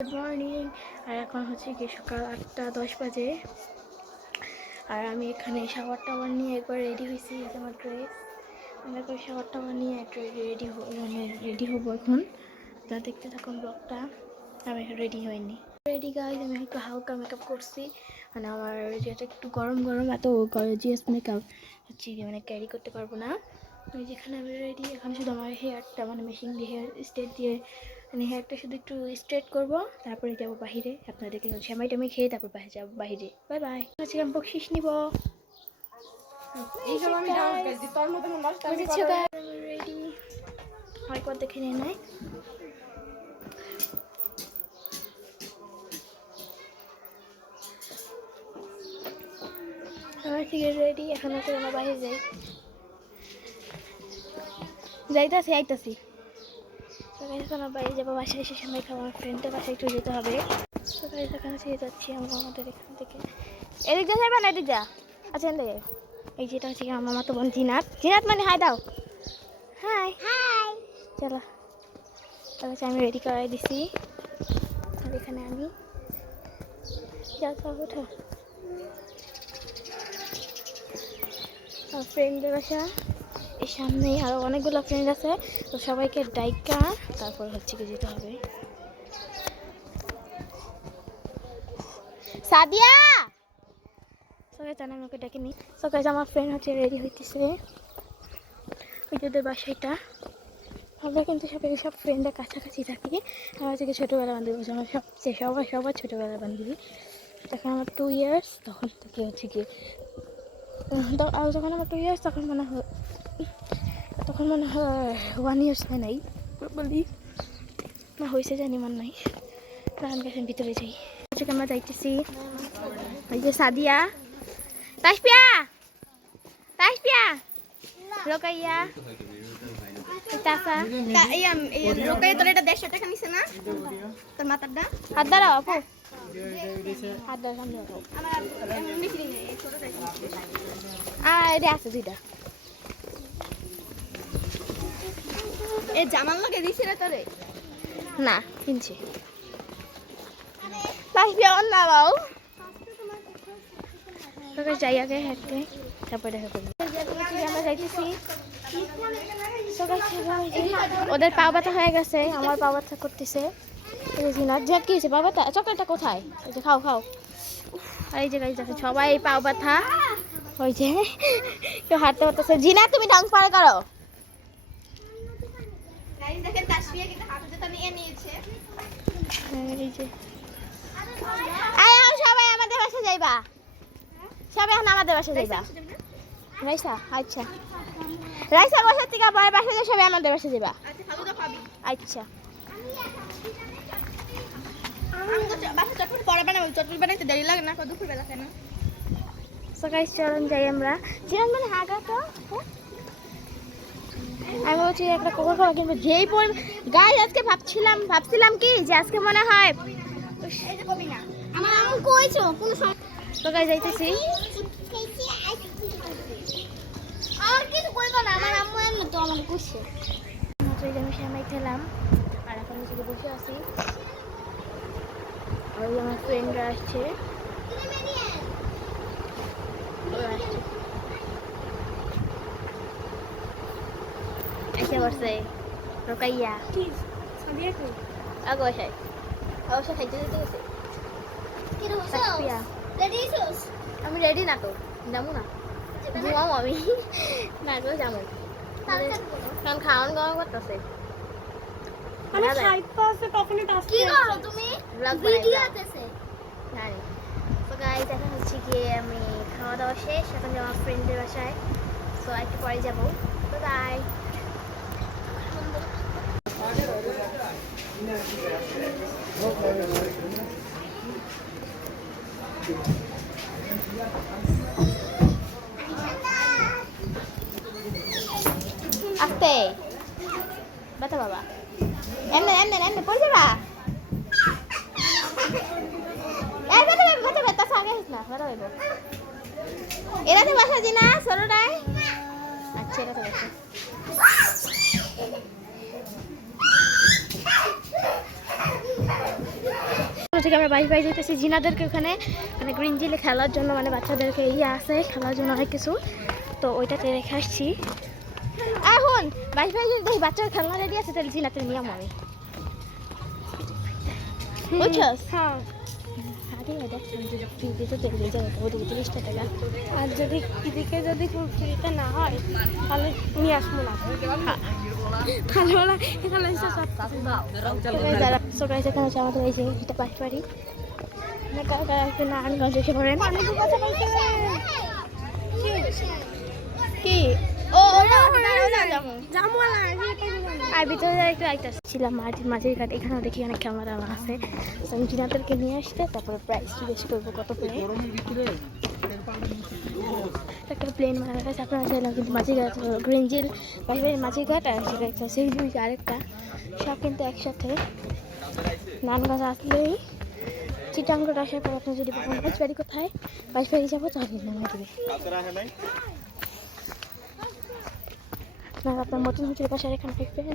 Good morning. আর এখন হচ্ছে কি সকাল 8:10 বাজে। আর আমি এখানে শাওয়ার টাওয়ার নিয়ে একবার রেডি হয়েছি। আমার ড্রেস আমি একবার শাওয়ার টাওয়ার নিয়ে রেডি হবো এখন। যা দেখতে থাকুন ব্লগটা। আমি এখন রেডি হইনি, রেডি গাইজ। আমি একটু হালকা মেকআপ করছি, মানে আমার যেটা একটু গরম গরম, এত গর্জিয়াস মেকআপ হচ্ছে কি মানে ক্যারি করতে পারবো না। যেখানে আমি রেডি, এখন শুধু আমার হেয়ারটা মানে মেশিন দিয়ে হেয়ার স্ট্রেট দিয়ে মানে হেয়ারটা শুধু একটু স্ট্রেট করবো, তারপরে যাবো বাহিরে। আপনাদেরকে সেমাই টামাই খেয়ে তারপর বাইরে যাবো বাহিরে। Bye bye. আজকে আমি বকশিস নিব। রেডি হয়তো দেখে নিয়ে নাই। আমার থেকে রেডি, এখন হচ্ছে আমরা বাইরে যাইতাছি আইতাছি। এখন বাইরে যাবো, বাসায় এসে সময় খাওয়ার ফ্রেন্ডের বাসায় একটু যেতে হবে। সকালে এখানে ছেড়ে যাচ্ছি আমরা আমাদের এখান থেকে। এদিক যা যাবে না, এদিক যা। আচ্ছা এই যেটা হচ্ছে আমার মামাতো বোন জিনাত। জিনাত মানে হাই দাও। High high. চলো তাহলে আমি রেডি করাই দিছি। আর এখানে আমি যা ওঠো ফ্রেন্ডের বাসা এই সামনেই, আরো অনেকগুলো ফ্রেন্ড আছে, তো সবাইকে ডাইকা তারপর হচ্ছে কি যেতে হবে। সাদিয়া সবাই জানে আমাকে ডাকে নি। সকালে আমার ফ্রেন্ড হচ্ছে রেডি হইতেছে, ওই ওদের বাসাটা। আমরা কিন্তু সব ফ্রেন্ডরা কাছাকাছি থাকি। আমার থেকে ছোটোবেলা বান্ধবী, আমার সবচেয়ে সবার ছোটোবেলার বান্ধবী। তখন আমার 2 ইয়ার্স, তখন থেকে হচ্ছে কি যখন আমার 2 ইয়ার্স তখন মনে হয় 1 ইয়ার্স হয় নাই বলি না, হয়েছে জানি মনে নাই। প্রাণ গেছেন ভিতরে যাই। আমরা যাইতেছি। ওই যে সাদিয়া, তাসপিয়া রোকাইয়া রোকাইয়া তোর এটা 150 টাকা নিছে না তোর মাথারটা। হাত দাঁড়াও আপু, হাত দাঁড়াও সামনে রাখো। এটা আছে দুইটা। এ জামাল লাগে দিছে রে তোরে না কিনছি। তাসপিয়া অন লাগাও। তোকে যাই আগে হাঁটতে, তারপরে দেখা করবো। আমরা যাইতেছি। ওদের পা ব্যথা হয়ে গেছে, আমার পা ব্যথা করতেছে। কি হয়েছে পা ব্যথা? চকলেটটা কোথায়? ওই যে খাও। আর এই যে দেখো সবাই পা ব্যথা, ওই যে কেউ হাঁটতে পারতেছে। জিনা তুমি ডান্স পার করো। দেখেন তাসফিয়া কিন্তু হাতে নিয়ে নিয়েছে। এই যে সবাই আমাদের বাসায় যাইবা, সবাই এখন আমাদের বাসায় যাইবা। রাইসা আচ্ছা, রাইসা বাসার থেকে পরে বাসায় যাই, সবাই আমাদের বাসায় যাইবা। আচ্ছা চলুন যাই আমরা। চিরান মানে হাগা তো আমি বলছি একটা কোকা কোলা কিনবো। যেই গাই আজকে ভাবছিলাম কি যে আজকে মনে হয় তো গাই যাইতেছি। আমি সেমাই খেলাম আর এখন হচ্ছে বসে আছি। ওই আমার ফ্রেন্ডরা আসছে, এসে পড়ছে রোকাইয়া অবশ্যই খাইতে যেতে গেছে। আমি রেডি না তো, যাবো না, ঘুমাবো আমি না তো যাবো, কারণ খাওয়ান গরম করতেছে। এখন হচ্ছে গিয়ে আমি খাওয়া দাওয়া শেষ, এখন যাবো আমার ফ্রেন্ডের বাসায়। তো একটু পরে যাবো। তো বাই। আস্তে ব্যথা বাবা, এমনি পড়ে যাবা। এরাতে বাসা জি না সরোটায়। আচ্ছা এরাতে বাসা। স্কুল থেকে আমরা বাইরে যেতেছি জিনাদেরকে ওখানে মানে গ্রিন জিলে খেলার জন্য মানে বাচ্চাদেরকে আছে খেলার জন্য অনেক কিছু, তো ওইটাতে রেখে আসছি। এখন বাইরে যদি দেখি বাচ্চার খেলনা রেডি আছে তাহলে জিনাতে নিয়ম আমি বুঝছস। হ্যাঁ আর যদি এদিকে যদি ফ্রিতে না হয় তাহলে নিয়ে আসবো না, আমাদের এই যে এটা বাড়ি নারায়ণগঞ্জ এসে পড়েন কি আর ভিতরে একটু ছিলাম মাঝের ঘাট, এখানেও দেখি অনেক ক্যামেরা আছে, আমি জিনাদেরকে নিয়ে আসতে তারপরে প্রাইস জিজ্ঞেস করবো কত করে। একটা প্লেন মারা গেছে আপনারা চাইলাম, কিন্তু মাঝিঘাট গ্রিন জিল বাইরে মাঝিঘাট আর একটা সেই দুই আরেকটা সব কিন্তু একসাথে। নারায়ণগঞ্জ আসলেই চিটাঙ্গর আসার পর আপনি যদি বলেন বাইশবাড়ি কোথায়, বাইশবাড়ি যাবো তাহলে নামিয়ে দেবে। আপনার আপনার মতন হুজুরের বাসার এখানে থাকবেন,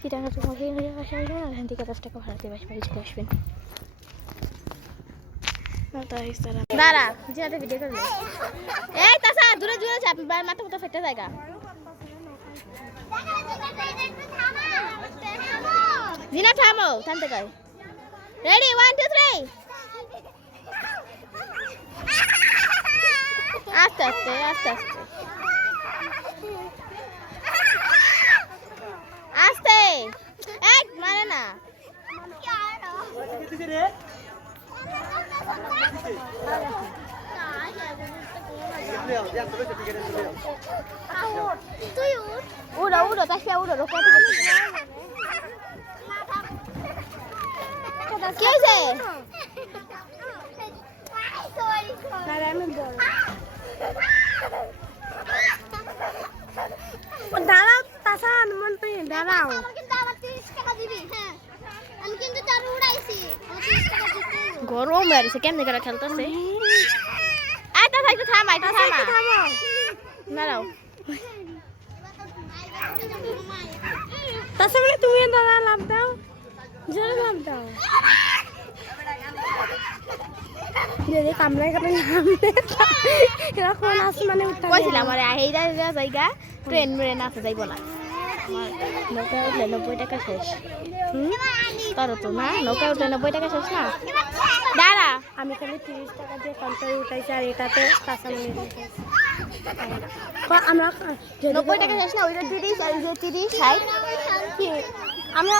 চিটাঙ্গা তো মহিলা হুজুরের বাসায় আসবেন, আর এখান থেকে 10 টাকা ভাড়া দিয়ে বাইশবাড়ি চলে আসবেন। দাঁড়া জিনাতে ভিডিও করবে, এই তাসা দূরে দূরে চাপ মাথা মতো ফেটে জায়গা। জিনা থামো, থামতে কই। রেডি 1 2 3 আস্তে আস্তে আস্তে আস্তে আস্তে এক মানে না উড়ো উড়ো তাকে উড়ো রোকা কি হয়েছে দাঁড়াও তাসা মন্ত্রী দাঁড়াও গরম লাগছে কেমনে করে খেলতেছে। আইতা থাকতে থামা আইতা থামা দাঁড়াও তাসা বলে তুমি দাঁড়া লাভ দাও জোরে লাভ দাও যদি কামড়ায় কামড়ে নামতে এরকম আসমানে উঠতে কইছিলাম আরে এইটা জায়গা ট্রেন মেরে নাচতে যাইব না, নৌকা উঠলে 90 টাকা শেষ। তার তো না নৌকা উঠলে 90 টাকা শেষ না। দাঁড়া আমি খালি 30 টাকা দিয়ে কাউন্টারে উঠাইছি আর এটাতে কাঁচা নিয়ে আমরা 90 টাকা শেষ না, ওইটা 30 আর যে 30 60 কি আমরা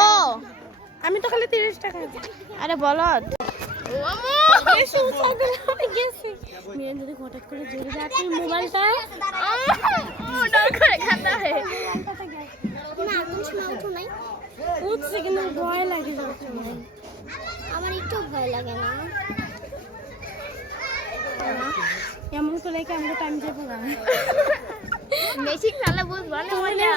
ও আমি তো খালি 30 টাকা। আরে বলদ যদি হঠাৎ করে জোরে যাচ্ছে মোবাইলটা উঠছে কিন্তু ভয় লাগে, আমার একটু ভয় লাগে না এমন করে কি আমরা টাইম যাবো না বেশি খেলা বুঝবো না মজা।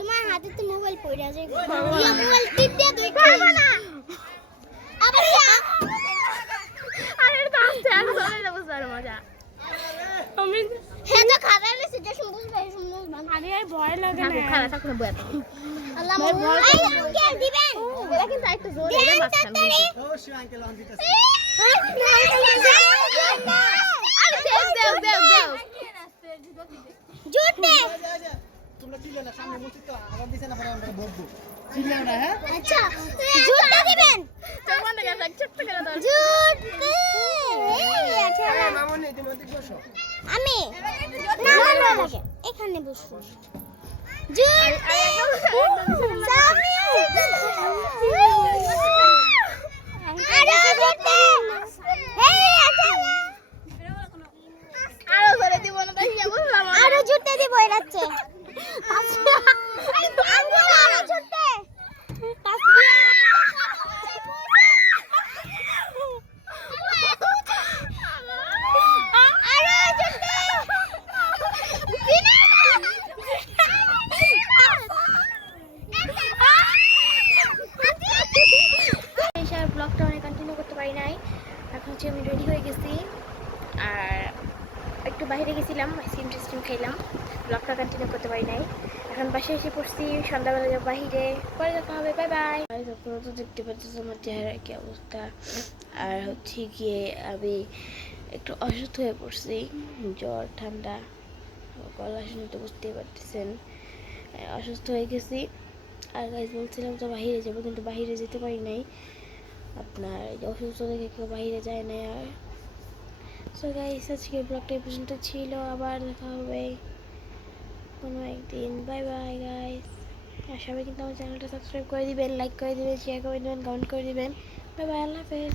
তোমার হাতে তো মোবাইল পড়ে আছে, মোবাইল টিপ দিয়ে তুই খাবো না আবার আরে দাম চাল ধরে দেব স্যার মজা আমি হে তো খাবে না সেটা শুনবো আরে এই ভয় লাগে না খালা থাকলে বয়া তো আল্লাহ ভয় কে দিবেন এটা কিন্তু একটু জোরে এটা মাঝখানে অবশ্যই আঙ্কেল অন দিতেছে আরে দেও জুটে তোমরা চিল্লা না সামনে মুছিত আবার দিছে না পরে আমরা বলবো চিল্লা না। হ্যাঁ আচ্ছা জুটে দিবেন তোমরা না গেছে ছোট করে দাও জুটে এই আচ্ছা মামনি তুমি ওদিক বসো আমি না লাগে এখানে বসো জুটে সামনে আরে জুটে এই আচ্ছা আরো করে দিব না তাই বললাম আরো জুটে দিব এরাচ্ছে আরো জুটে ব্লগটা অনেক কন্টিনিউ করতে পারি নাই, বাইরে গেছিলাম, আইসক্রিম টিসক্রিম খাইলাম, ব্লগটা কন্টিনিউ করতে পারি নাই। এখন বাসায় এসে পড়ছি, সন্ধ্যাবেলা যাবো বাহিরে, পরে দেখা হবে, বাই বাই। আপনারা তো দেখতে পাচ্ছেন আমার চেহারা কি অবস্থা। আর হচ্ছে গিয়ে আমি একটু অসুস্থ হয়ে পড়ছি, জ্বর ঠান্ডা গলা শুনে তো বুঝতেই পারতেছেন, অসুস্থ হয়ে গেছি। আর গাইজ বলছিলাম তো বাহিরে যাবো, কিন্তু বাহিরে যেতে পারি নাই, আপনার অসুস্থ দেখে কেউ বাহিরে যায় না। আর সো গাইস আজকের ব্লগটা এই পর্যন্ত ছিল, আবার দেখা হবে কোনো একদিন, বাই বাই গাইস। আর সবাই কিন্তু আমার চ্যানেলটা সাবস্ক্রাইব করে দিবেন, লাইক করে দিবেন, শেয়ার করে দিবেন, কমেন্ট করে দিবেন, বাই বাই, আল্লাহ হাফেজ।